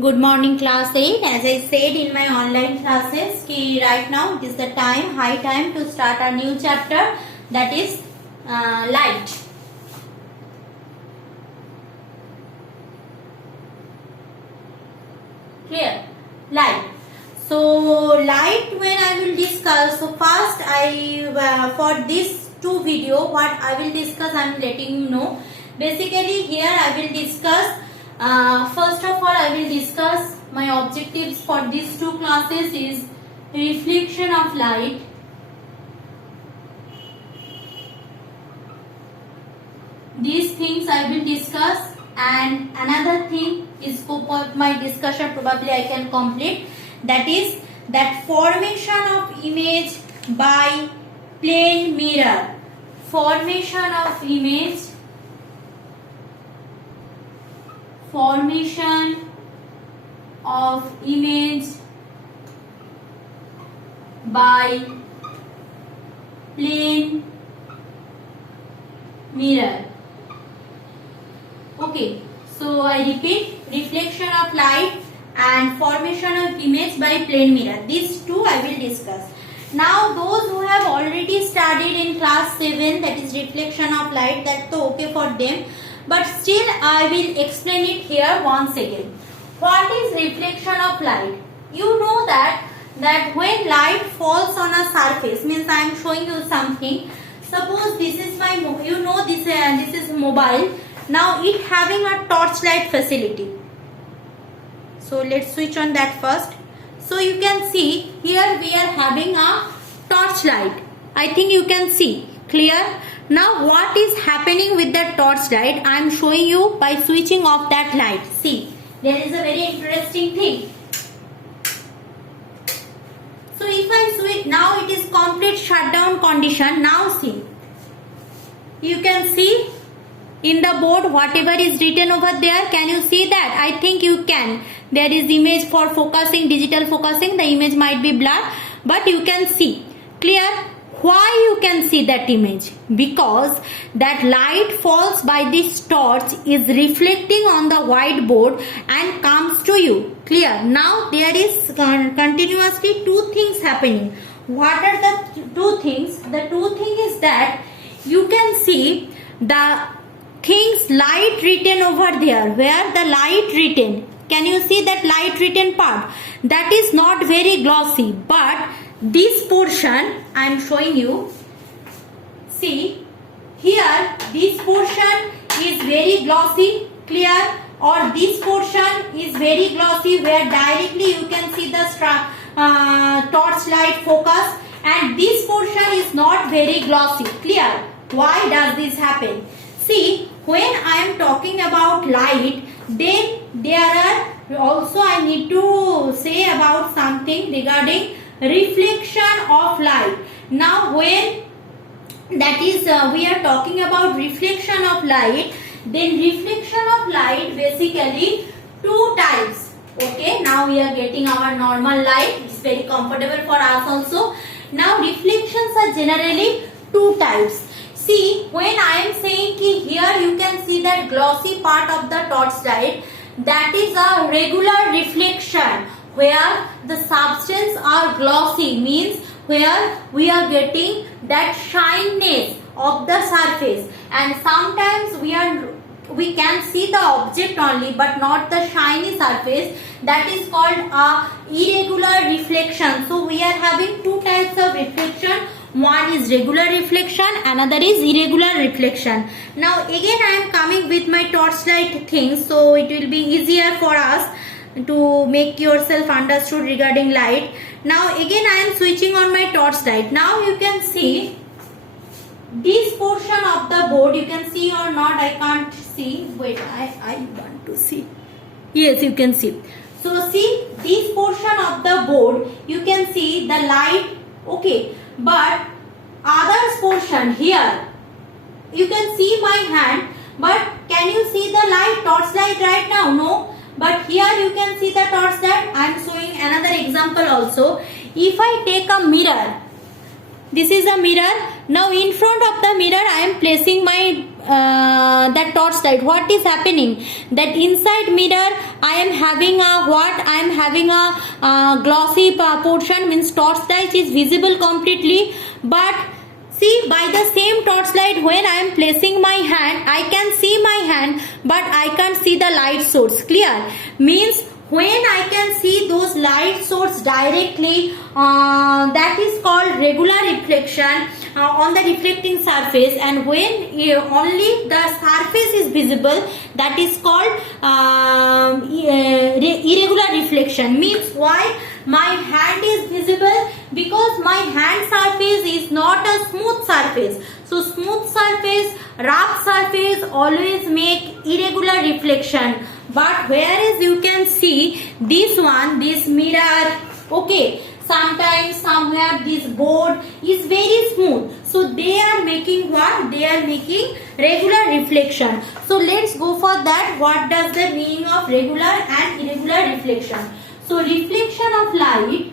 Good morning class 8. As I said in my online classes, right now it is the high time to start our new chapter, that is light. Clear? Light. So light, when I will discuss, so first for this two video what I will discuss, I am letting you know. Basically here I will discuss, first of all I will discuss my objectives for these two classes is reflection of light, these things I will discuss, and another thing is scope of my discussion probably I can complete, that is that formation of image by plane mirror, formation of image by plane mirror. Okay, so I repeat, reflection of light and formation of image by plane mirror, these two I will discuss. Now those who have already studied in class 7, that is reflection of light, that's okay for them, but still I will explain it here once again. What is reflection of light? You know that when light falls on a surface, means I am showing you something. Suppose this is my, this is mobile. Now it having a torchlight facility. So let's switch on that first. So you can see here we are having a torchlight. I think you can see clear. Now what is happening with the torchlight? I am showing you by switching off that light. See, there is a very interesting thing. So if I switch, now it is complete shutdown condition. Now see, you can see in the board whatever is written over there. Can you see that? I think you can. There is image for focusing, digital focusing. The image might be blurred, but you can see. Clear? Why you can see that image? Because that light falls by this torch is reflecting on the whiteboard and comes to you. Clear? Now there is continuously two things happening. What are the two things? The two things is that you can see the things light written over there, where the light written, can you see that light written part? That is not very glossy, but this portion I am showing you. See here, this portion is very glossy, clear, or this portion is very glossy where directly you can see the torchlight focus, and this portion is not very glossy, clear. Why does this happen? See, when I am talking about light, then there are also I need to say about something regarding reflection of light. Now when that is we are talking about reflection of light, then reflection of light basically two types. Okay, now we are getting our normal light. It's very comfortable for us also. Now reflections are generally two types. See, when I am saying ki here you can see that glossy part of the torchlight, that is a regular reflection where the substance are glossy, means where we are getting that shyness of the surface, and sometimes we can see the object only but not the shiny surface. That is called a irregular reflection. So we are having two types of reflection. One is regular reflection, another is irregular reflection. Now again I am coming with my torchlight thing, so it will be easier for us to make yourself understood regarding light. Now again I am switching on my torchlight. Now you can see this portion of the board, you can see or not, I can't see. Wait, I want to see. Yes, you can see. So see this portion of the board, you can see the light, okay, but others portion here, you can see my hand, but can you see the light, torchlight right now? No. But here you can see the torchlight. I am showing another example also. If I take a mirror, this is a mirror. Now in front of the mirror I am placing my that torchlight, what is happening? That inside mirror I am having a what? I am having a glossy portion, means torchlight is visible completely. But see, by the same torchlight, when I am placing my hand, I can see my hand, but I can't see the light source. Clear? Means when I can see those light source directly, that is called regular reflection on the reflecting surface, and when only the surface is visible, that is called irregular reflection. Means why my hand is visible? Because my hand surface is not a smooth surface. So smooth surface, rough surface always make irregular reflection. But whereas you can see this one, this mirror, okay, sometimes somewhere this board is very smooth. So they are making what? They are making regular reflection. So let's go for that. What does the meaning of regular and irregular reflection? So reflection of light,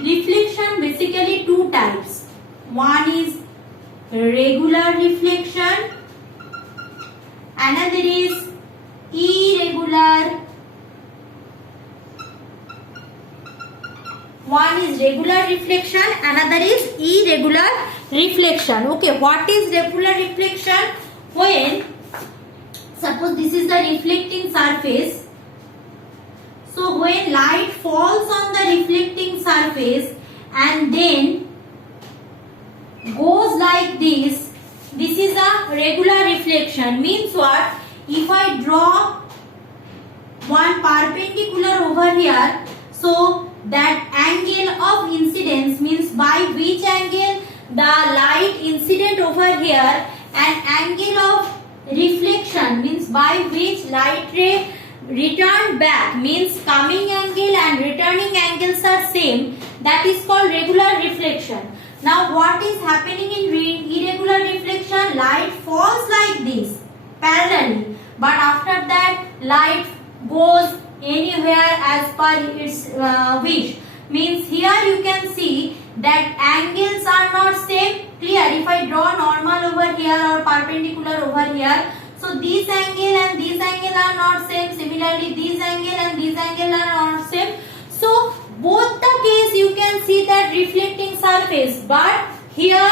reflection basically two types. One is regular reflection, another is irregular. One is regular reflection, another is irregular reflection. Okay, what is regular reflection? When suppose this is the reflecting surface, so when light falls on the reflecting surface and then goes like this, this is a regular reflection. Means what? If I draw one perpendicular over here, so that angle of incidence, means by which angle the light incident over here, and angle of reflection, means by which light ray returned back, means coming angle and returning angles are same, that is called regular reflection. Now what is happening in irregular reflection? Light falls like this parallelly, but after that light goes anywhere as per its wish. Means here you can see that angles are not same. Clear? If I draw normal over here or perpendicular over here, so this angle and this angle are not same. Similarly, this angle and this angle are not same. So both the case you can see that reflecting surface, but here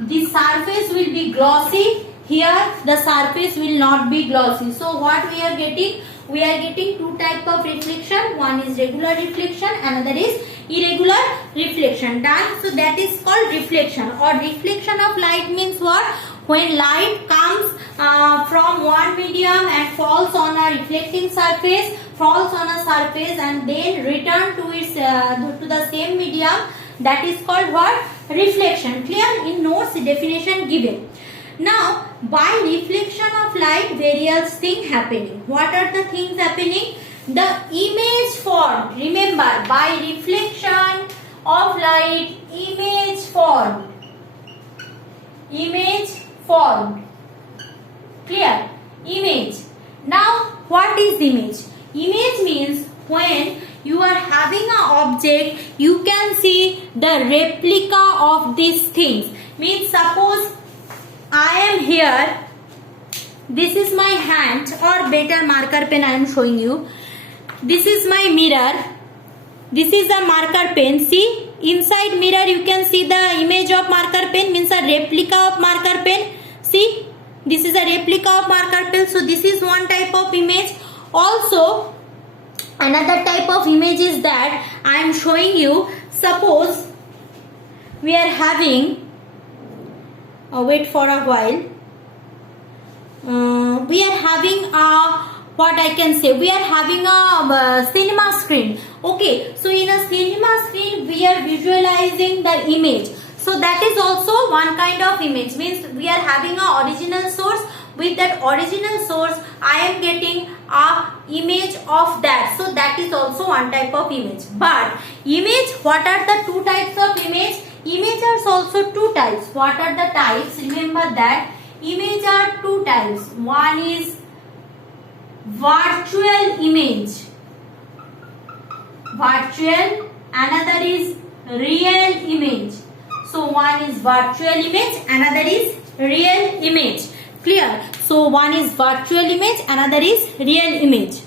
the surface will be glossy, here the surface will not be glossy. So what we are getting? We are getting two type of reflection. One is regular reflection, another is irregular reflection. Done. So that is called reflection, or reflection of light means what? When light comes from one medium and falls on a reflecting surface, falls on a surface and then return to its to the same medium, that is called what? Reflection. Clear? In notes definition given. Now by reflection of light, various things happening. What are the things happening? The image formed. Remember, by reflection of light, image formed. Image formed. Clear? Image. Now what is image? Image means when you are having an object, you can see the replica of these things. Means suppose I am here, this is my hand, or better marker pen I am showing you. This is my mirror, this is the marker pen. See, inside mirror you can see the image of marker pen, means a replica of marker pen. See, this is a replica of marker pen. So this is one type of image. Also another type of image is that I am showing you. Suppose we are having, wait for a while, we are having a, what I can say, we are having a cinema screen. Okay, so in a cinema screen we are visualizing the image. So that is also one kind of image. Means we are having a original source. With that original source I am getting a image of that. So that is also one type of image. But image, what are the two types of image? Image are also two types. What are the types? Remember that image are two types. One is virtual image, virtual, another is real image. So one is virtual image, another is real image. Clear? So one is virtual image, another is real image.